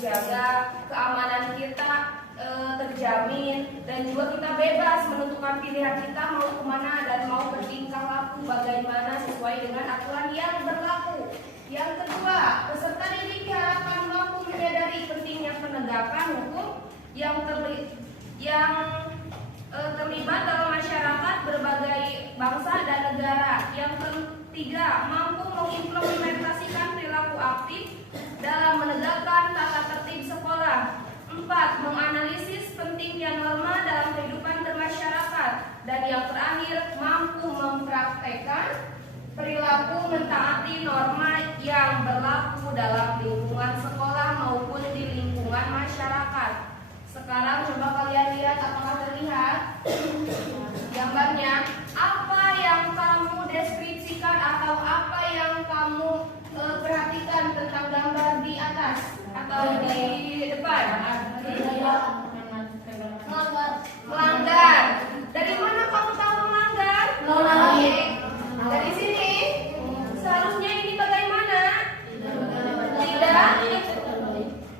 terjaga, keamanan kita terjamin, dan juga kita bebas menentukan pilihan kita mau kemana dan mau bertingkah laku bagaimana sesuai dengan aturan yang berlaku. Yang kedua, peserta didik diharapkan mampu menyadari pentingnya penegakan hukum yang terlibat dalam masyarakat berbagai bangsa dan negara. Yang ketiga, mampu mengimplementasikan perilaku aktif dalam menegakkan tata tertib sekolah. 4. Menganalisis pentingnya norma dalam kehidupan bermasyarakat. Dan yang terakhir, mampu mempraktekkan perilaku mentaati norma yang berlaku dalam lingkungan sekolah maupun di lingkungan masyarakat. Sekarang coba kalian lihat, apakah terlihat gambarnya? Apa yang kamu deskripsikan atau apa yang kamu perhatikan tentang gambar di atas atau di depan? Melanggar. Dari mana kamu tahu melanggar? Dari sini. Seharusnya ini bagaimana?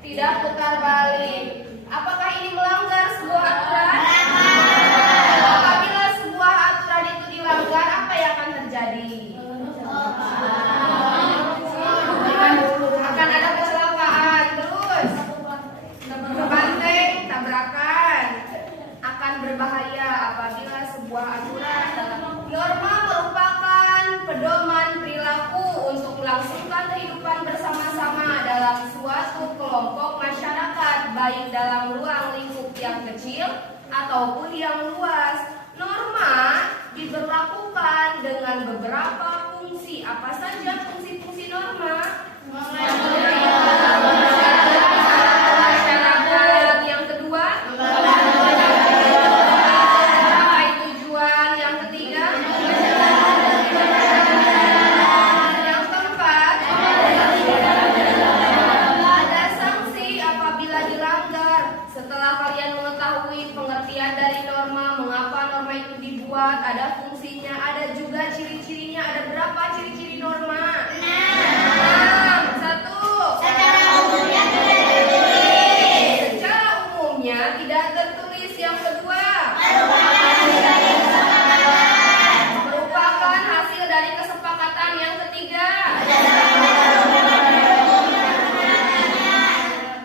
Tidak putar balik. Apakah ini melanggar sebuah aturan? Apabila sebuah aturan itu dilanggar, apa yang akan terjadi? Akan ada kecelakaan, terus kebanteng, tabrakan. Akan berbahaya apabila sebuah aturan norma merupakan pedoman perilaku untuk melangsungkan kehidupan bersama-sama dalam suatu kelompok masyarakat, baik dalam ruang lingkup yang kecil ataupun yang luas. Norma diberlakukan dengan beberapa fungsi. Apa saja fungsi-fungsi norma? Masyarakat. Yang kedua, mencapai tujuan. Yang ketiga, yang keempat, ada sanksi apabila dilanggar. Setelah kalian mengetahui pengertian dari norma, mengapa norma itu dibuat, ada fungsinya, ada juga ciri-cirinya. Ada berapa ciri-ciri norma? 6. 1. Secara umumnya tidak tertulis. Yang kedua, merupakan hasil dari kesepakatan. Yang ketiga,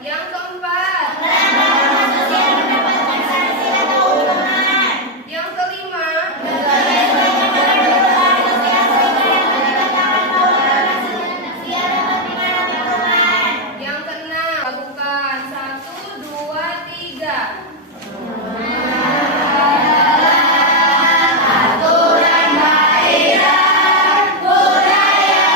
yang keempat, yang kelima, yang keenam. Lakukan 1, 2, 3. Aturan main dan budaya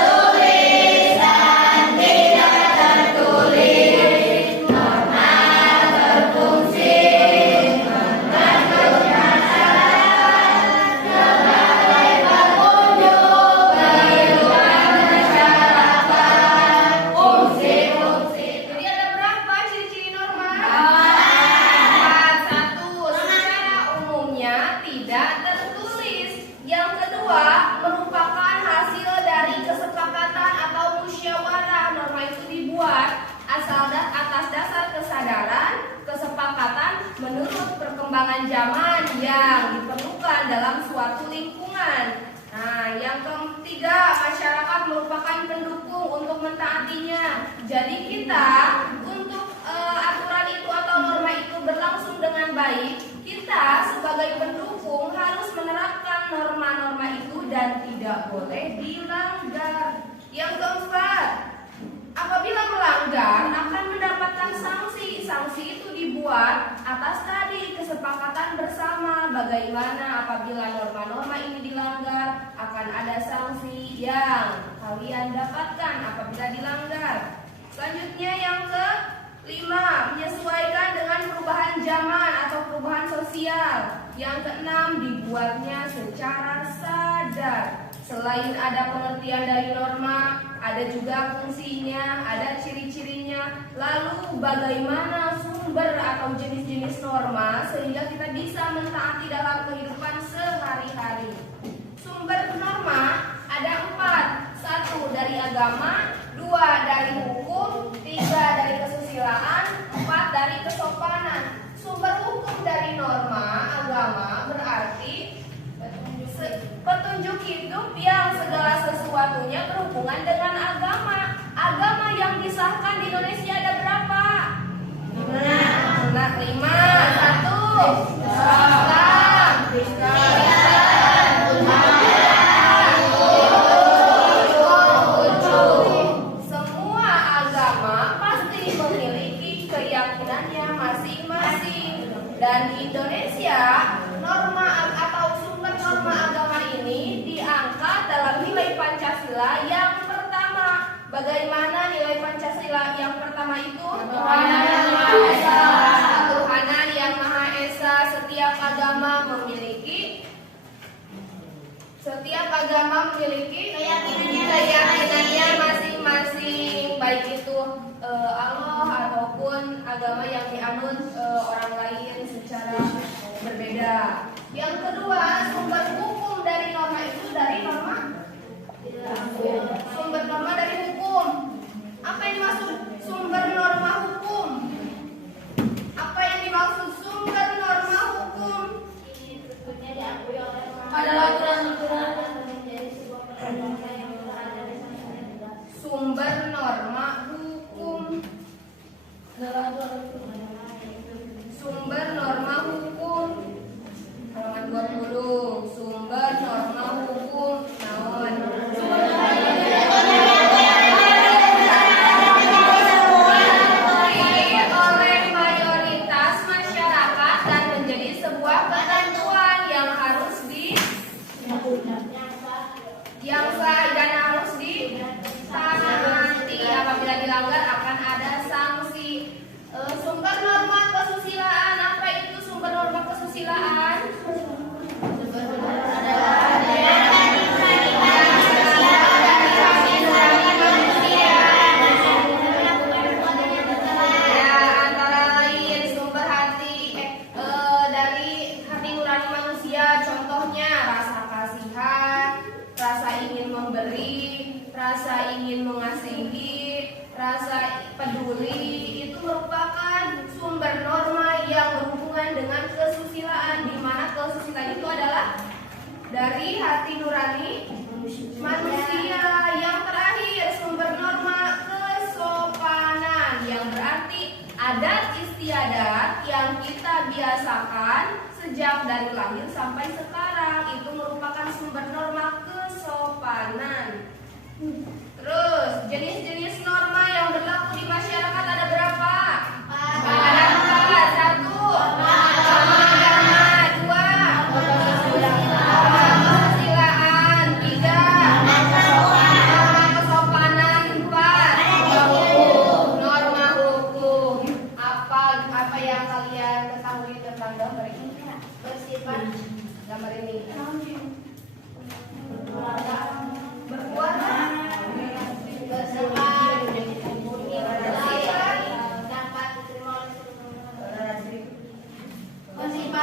tertulisan tidak tertulis. Norma berfungsi membentuk masyarakat sebagai petunjuk kehidupan masyarakat. Fungsi-fungsi. Jadi ada berapa ciri-ciri norma? 4. 1. Secara umumnya tidak tertulis. Yang kedua, merupakan hasil dari kesepakatan atau musyawarah. Norma itu dibuat atas dasar kesadaran, kesepakatan menurut perkembangan zaman yang diperlukan dalam suatu lingkungan. Nah, yang ketiga, masyarakat merupakan pendukung untuk mentaatinya. Jadi kita untuk aturan itu atau norma itu berlangsung dengan baik, kita sebagai pendukung harus menerapkan norma-norma itu dan tidak boleh dilanggar. Yang keempat, apabila melanggar akan mendapatkan sanksi. Sanksi itu dibuat atas tadi kesepakatan bersama bagaimana apabila norma-norma ini dilanggar akan ada sanksi yang kalian dapatkan apabila dilanggar. Selanjutnya yang kelima, menyesuaikan dengan perubahan zaman atau perubahan sosial. Yang keenam, dibuatnya secara sadar. Selain ada pengertian dari norma, ada juga fungsinya, ada ciri-cirinya. Lalu bagaimana sumber atau jenis-jenis norma sehingga kita bisa mentaati dalam kehidupan sehari-hari. Sumber norma ada 4. 1 dari agama, 2 dari hukum, 3 dari kesusilaan, 4 dari kesopanan. Sumber hukum dari norma agama berarti petunjuk hidup yang segala sesuatunya berhubungan dengan agama. Agama yang disahkan di Indonesia ada berapa? 5. 1. Islam. Semua agama pasti memiliki keyakinannya masing-masing. Dan di Indonesia, norma atau sumber norma agama ini diangkat dalam nilai Pancasila yang pertama. Bagaimana nilai Pancasila yang pertama itu? Tuhanan yang Maha Esa. Tuhanan yang Maha Esa. Setiap agama memiliki keyakinannya masing-masing, baik itu Allah ataupun agama yang dianut orang lain secara berbeda. Yang kedua, sumber hukum dari norma itu dari norma. Sumber norma dari hukum. Apa yang dimaksud sumber norma hukum? Apa yang dimaksud sumber norma hukum? Adalah aturan-aturan sumber norma hukum. Sumber norma hukum. Halaman 20. Sumber norma hukum. Naon? Oleh mayoritas masyarakat dan menjadi sebuah ketentuan yang harus ditaati. Apabila dilanggar akan ada sanksi. Sumber norma kesusilaan. Apa itu sumber norma kesusilaan? Rasa ingin mengasihi, rasa peduli itu merupakan sumber norma yang berhubungan dengan kesusilaan, di mana kesusilaan itu adalah dari hati nurani manusia. Yang terakhir, sumber norma kesopanan, yang berarti adat istiadat yang kita biasakan sejak dari lahir sampai sekarang, itu merupakan sumber norma kesopanan. Terus, jenis-jenis norma yang berlaku di masyarakat ada berapa? Ada 4. 1. Agama. 2. Kesusilaan. 3. Kesopanan. 4. Norma hukum. Apa yang kalian ketahui tentang gambar ini? Bersifat gambar ini.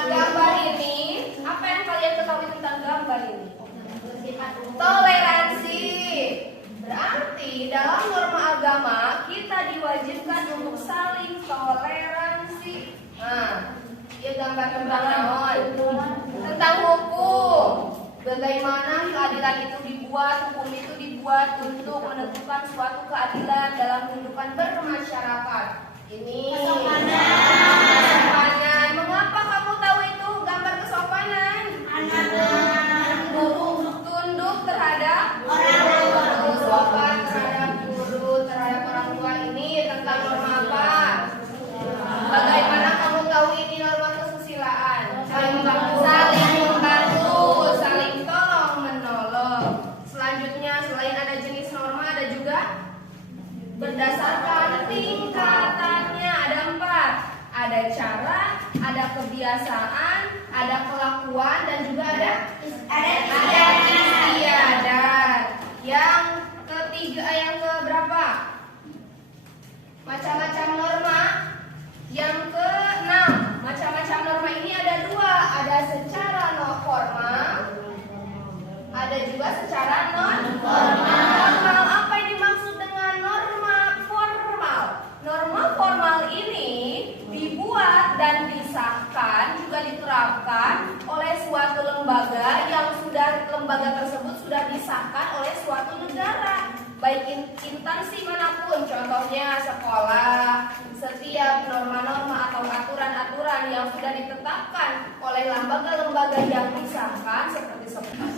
Gambar ini, apa yang kalian ketahui tentang gambar ini? Toleransi. Berarti dalam norma agama kita diwajibkan untuk saling toleransi. Nah, dia gambar tentang tentang hukum. Bagaimana keadilan itu dibuat, hukum itu dibuat untuk menentukan suatu keadilan dalam kehidupan bermasyarakat. Ini kesopanan. Mengapa kamu tahu itu gambar kesopanan? Tunduk terhadap orang tua, sopan terhadap guru, terhadap orang tua. Ini tentang norma apa? Bagaimana kamu tahu ini norma kesusilaan? Saling membantu, saling tolong menolong. Selanjutnya, selain ada jenis norma, ada juga berdasarkan tingkatannya. Ada 4. Ada cara, ada kebiasaan, ada kelakuan, dan juga ada istiadat. Yang ketiga, yang keberapa? Macam-macam norma. Yang ke-6, macam-macam norma ini ada 2. Ada secara formal, ada juga secara non formal. Apa yang dimaksud dengan instansi manapun, contohnya sekolah, setiap norma-norma atau aturan-aturan yang sudah ditetapkan oleh lembaga-lembaga yang disahkan seperti sekolah.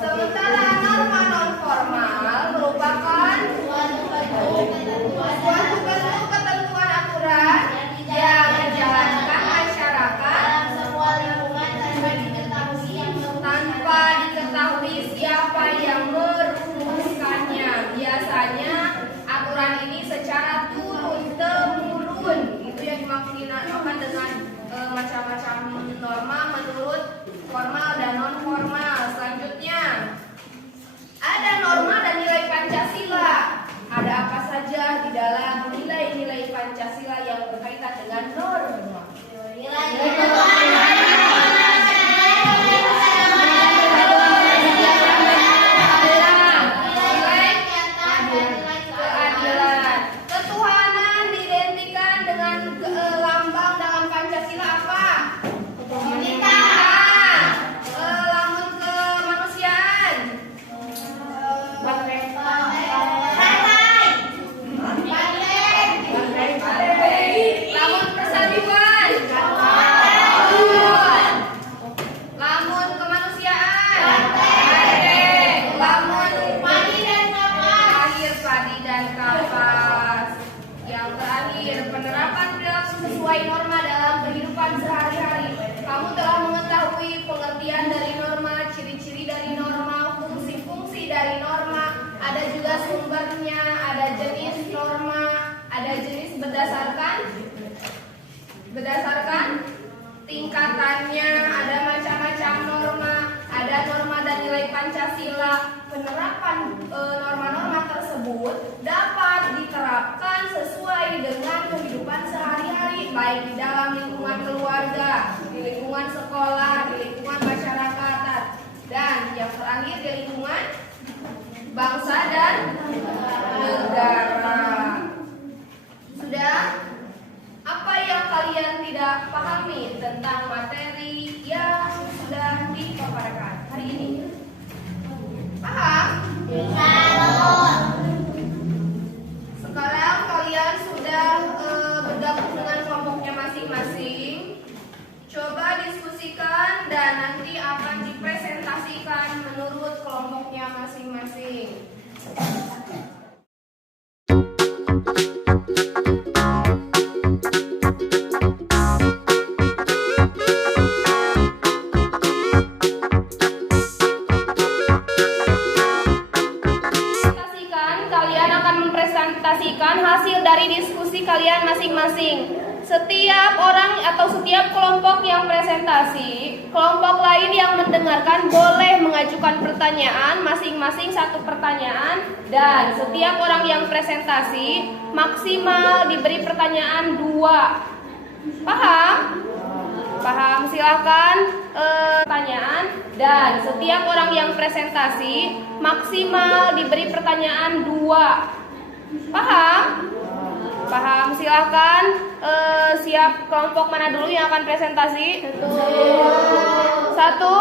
Sementara norma non formal merupakan suatu bentuk ketentuan aturan yang dijalankan masyarakat semua lingkungan tanpa diketahui siapa yang merumuskannya. Biasanya aturan ini secara turun-temurun, itu yang dimaksudkan dengan macam-macam norma menurut formal dan non formal. Selanjutnya ada norma dan nilai Pancasila. Ada apa saja di dalam nilai-nilai Pancasila yang berkaitan dengan norma? Sesuai norma dalam kehidupan sehari-hari. Kamu telah mengetahui pengertian dari norma, ciri-ciri dari norma, fungsi-fungsi dari norma, ada juga sumbernya, ada jenis norma, ada jenis berdasarkan tingkatannya, ada macam-macam norma, ada norma dan nilai Pancasila. Penerapan norma-norma tersebut dapat diterapkan sesuai dengan kehidupan sehari-hari, baik di dalam lingkungan keluarga, di lingkungan sekolah, di lingkungan masyarakat, dan yang terakhir di lingkungan bangsa dan negara. Sudah? Apa yang kalian tidak pahami tentang materi yang sudah dipaparkan hari ini? Paham? Sekarang kalian sudah bergabung dengan kelompoknya masing-masing. Coba diskusikan dan nanti akan dipresentasikan menurut kelompoknya masing-masing. Hasil dari diskusi kalian masing-masing. Setiap orang atau setiap kelompok yang presentasi, kelompok lain yang mendengarkan boleh mengajukan pertanyaan, masing-masing satu pertanyaan, dan setiap orang yang presentasi maksimal diberi pertanyaan 2. Paham? Paham, silakan pertanyaan, dan setiap orang yang presentasi maksimal diberi pertanyaan 2. Paham? Paham, silakan. Siap kelompok mana dulu yang akan presentasi? Satu.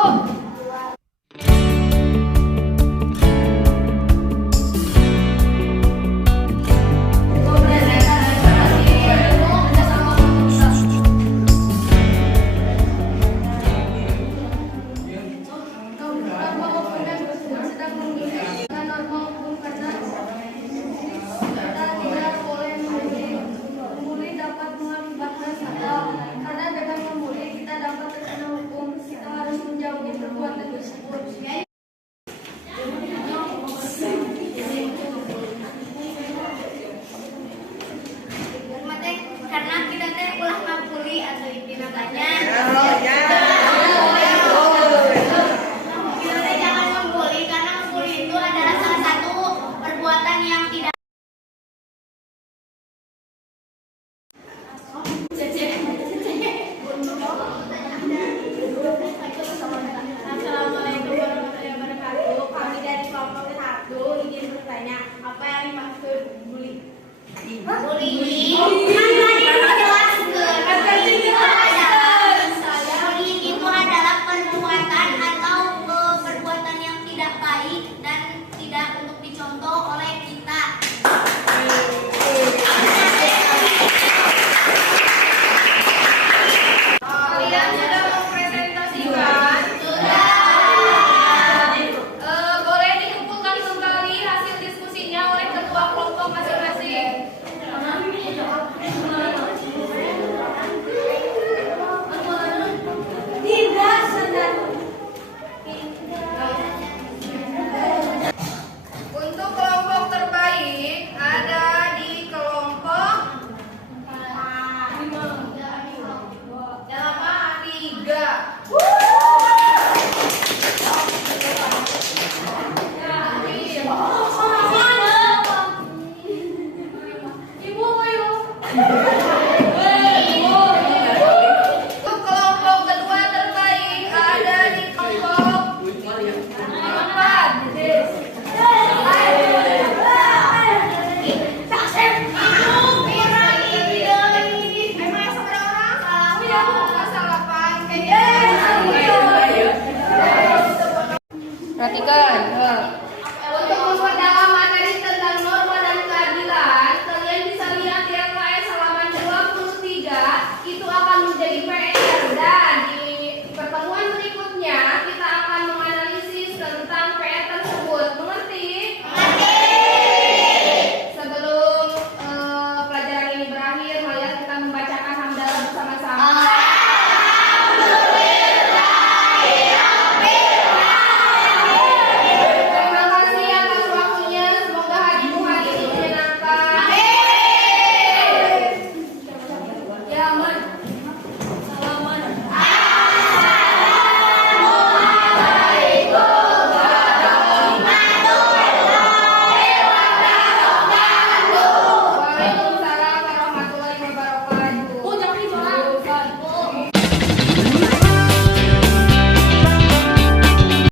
Apa yang dimaksud bullying?